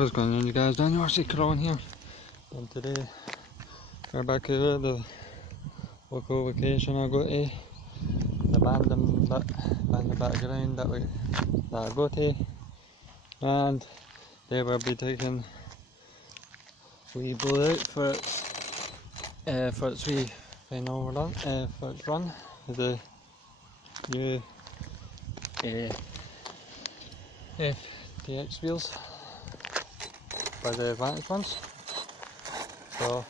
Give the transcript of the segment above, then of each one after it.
what's going on, you guys? Daniel RC Cron here, and today we're back at the local location I go to, the abandoned bit of ground that I go to, and they will be taking wee Blue out for its wee final run, for its run, the new FTX wheels by the Advantage ones. So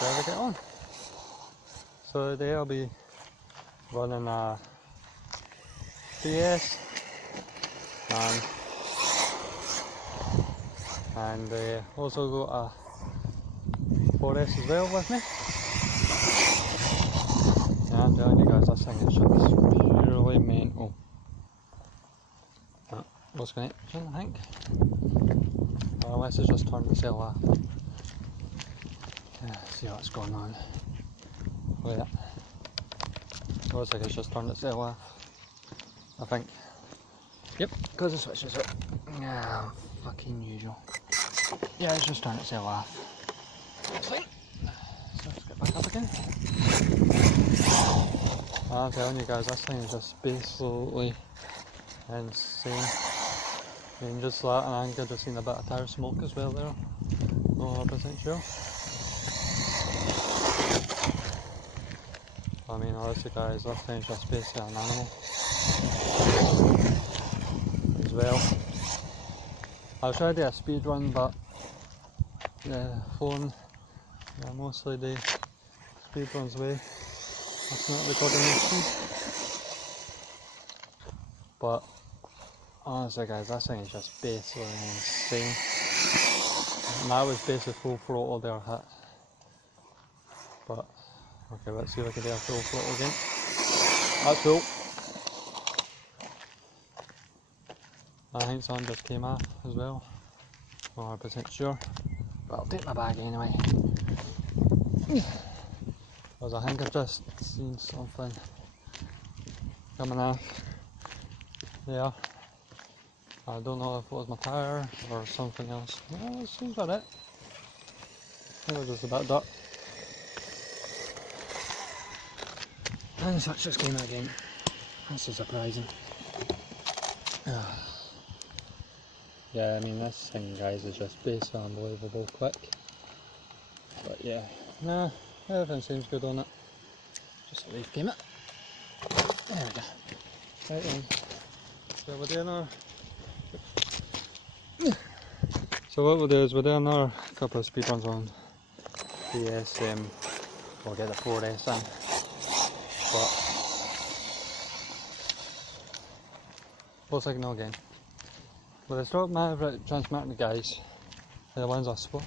there we get on. So today I'll be running a 3S and also got a 4S as well with me. And I'm telling you guys, this thing is just purely mental. What's going to happen, I think? Unless it's just turned itself off. See what's going on. Look at that. Looks like it's just turned itself off, I think. Yep, because the switch is up. Yeah, fucking usual. Yeah, it's just turned itself off. That's fine. So let's get back up again. I'm telling you guys, this thing is just absolutely insane. I mean, just that, and I think I've just seen a bit of tire smoke as well there. Not 100% sure. I mean, honestly guys, this thing's just basically an animal as well. I was trying to do a speed run, but the phone mostly the speed runs away. It's not recording the speed. But honestly guys, this thing is just basically insane. And that was basically full throttle there hit. But okay, let's see if I can do a full throttle again. That's cool. I think something just came off as well. Not 100% sure. But I'll take my bag anyway. Because I think I've just seen something coming off there. I don't know if it was my tyre or something else. Well, it seems like it. It was just a bit of dirt. And such just came out again. That's so surprising. Yeah, I mean this thing guys is just basically unbelievable quick. But yeah, nah, everything seems good on it. Just a leaf came out. There we go. Right then. So we're doing our... So what we'll do is we're doing our couple of speed runs on PS. We'll get the 4S in. But full signal again. But I stopped Maverick transmitting the guys, the ones I spoke.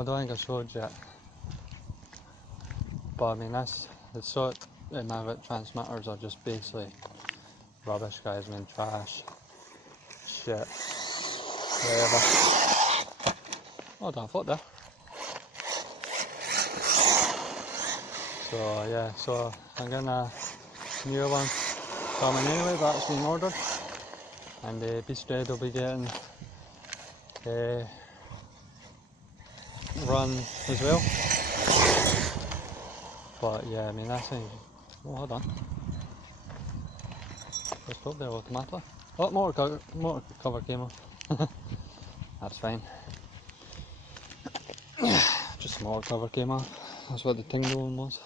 I don't think I showed yet. But I mean the sort of Maverick transmitters are just basically rubbish guys, I mean trash, shit, whatever. Oh damn, foot there. So yeah, so I'm getting a new one coming anyway, that's been ordered. And Beast Red will be getting run as well. But yeah, I mean that thing, oh hold on. Just stop there automatically. Oh, motor cover came off. That's fine. Just motor cover came off. That's what the tingling was.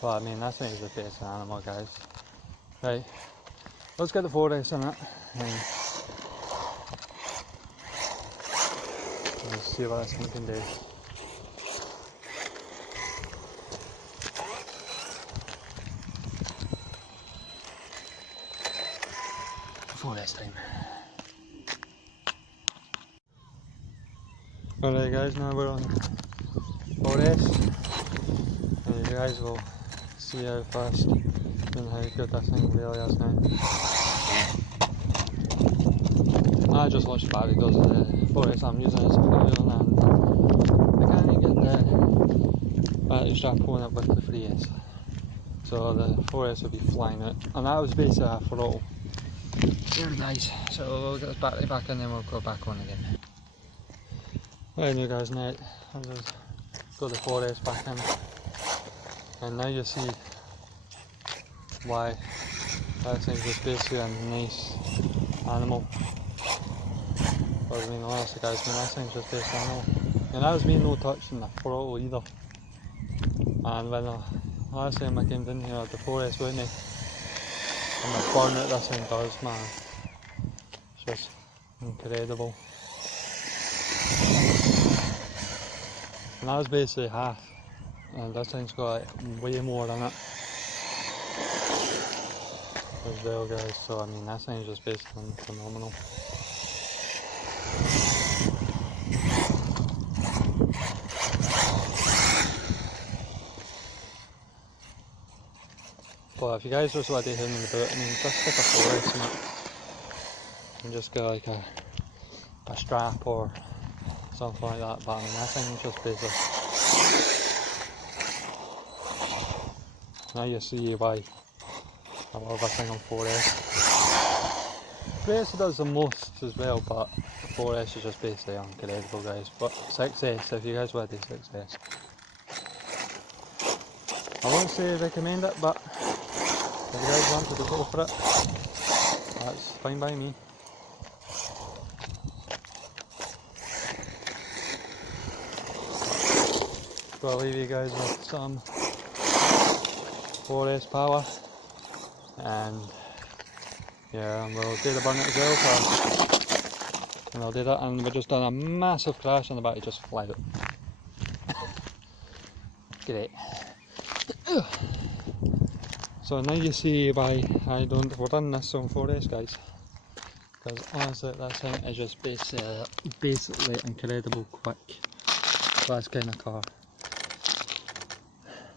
But I mean, that thing is the best animal, guys. Right, let's get the 4S on it and let's see what this thing can do. This time. Alright guys, now we're on 4S and you guys will see how fast and how good this thing really is now. I just watched the battery because the 4S I'm using is fuel and I can't even get the battery strap going up with the 3S. So the 4S will be flying out, and that was basically a throttle. Here guys, so we'll get this battery back in, then we'll go back on again. Right now guys, now I'll just got the 4S back in, and now you see why that thing's just basically a nice animal. But I mean honestly guys, that thing's just basically an animal. And that was me no touching the throttle either. And when last time I came down here at the 4S with me, and the burn that this thing does, man, it's just incredible. And that was basically half, and this thing's got like way more in it as well guys, so I mean this thing's just basically phenomenal. But if you guys just want to hear me about, I mean just stick a 4S in it and just get like a strap or something like that, but I mean that thing's just basically, now you see why I love this thing on 4S. 3S does the most as well, but 4S is just basically incredible guys. But 6S, if you guys want to do 6S, I won't say recommend it, but if you guys want to go for it, that's fine by me. So I'll leave you guys with some 4S power, and yeah, and we'll do the burn it as well first, and I'll do that, and we've just done a massive crash and the battery just flied out. Great. So now you see why I don't run this on 4S guys, because honestly this thing is just basically incredible quick for this kind of car.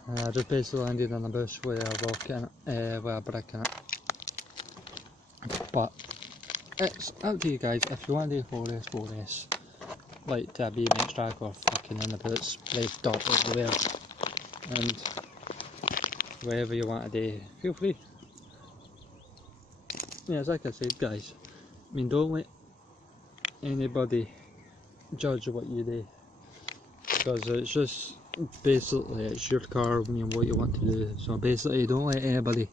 I just basically landed in a bush with a rock in it, with a brick in it. But it's up to you guys, if you want to do 4S, like to a BMX track or fucking in the boots, play dirt everywhere, and whatever you want to do, feel free. Yeah, like I said guys, I mean don't let anybody judge what you do, because it's just basically it's your car, I mean what you want to do. So basically don't let anybody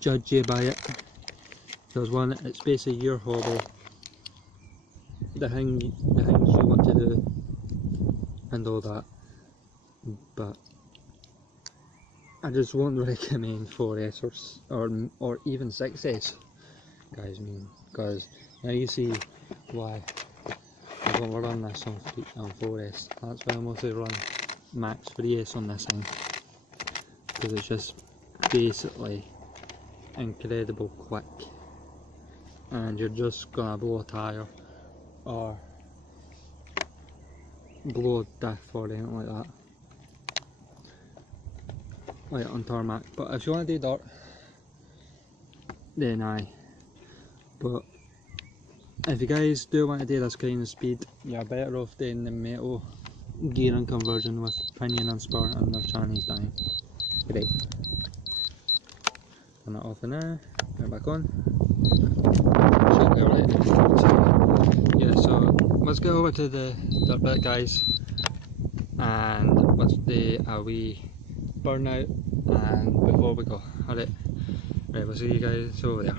judge you by it, because one, it's basically your hobby, the things you want to do and all that. But I just won't recommend 4S or even 6S guys, I mean, because now you see why I don't run this on 4S. That's why I mostly run max 3S on this thing, because it's just basically incredible quick, and you're just gonna blow a tyre or blow a diff or anything like that, like on tarmac. But if you want to do dirt, then aye. But if you guys do want to do this kind of speed, you're better off doing the metal gearing conversion with pinion and spur and the Chinese time. Great. Turn that off now, turn it back on. Should be alright. Yeah, so let's go over to the dirt bit guys, and let's do a wee burnout and before we go. Alright, right, we'll see you guys over there.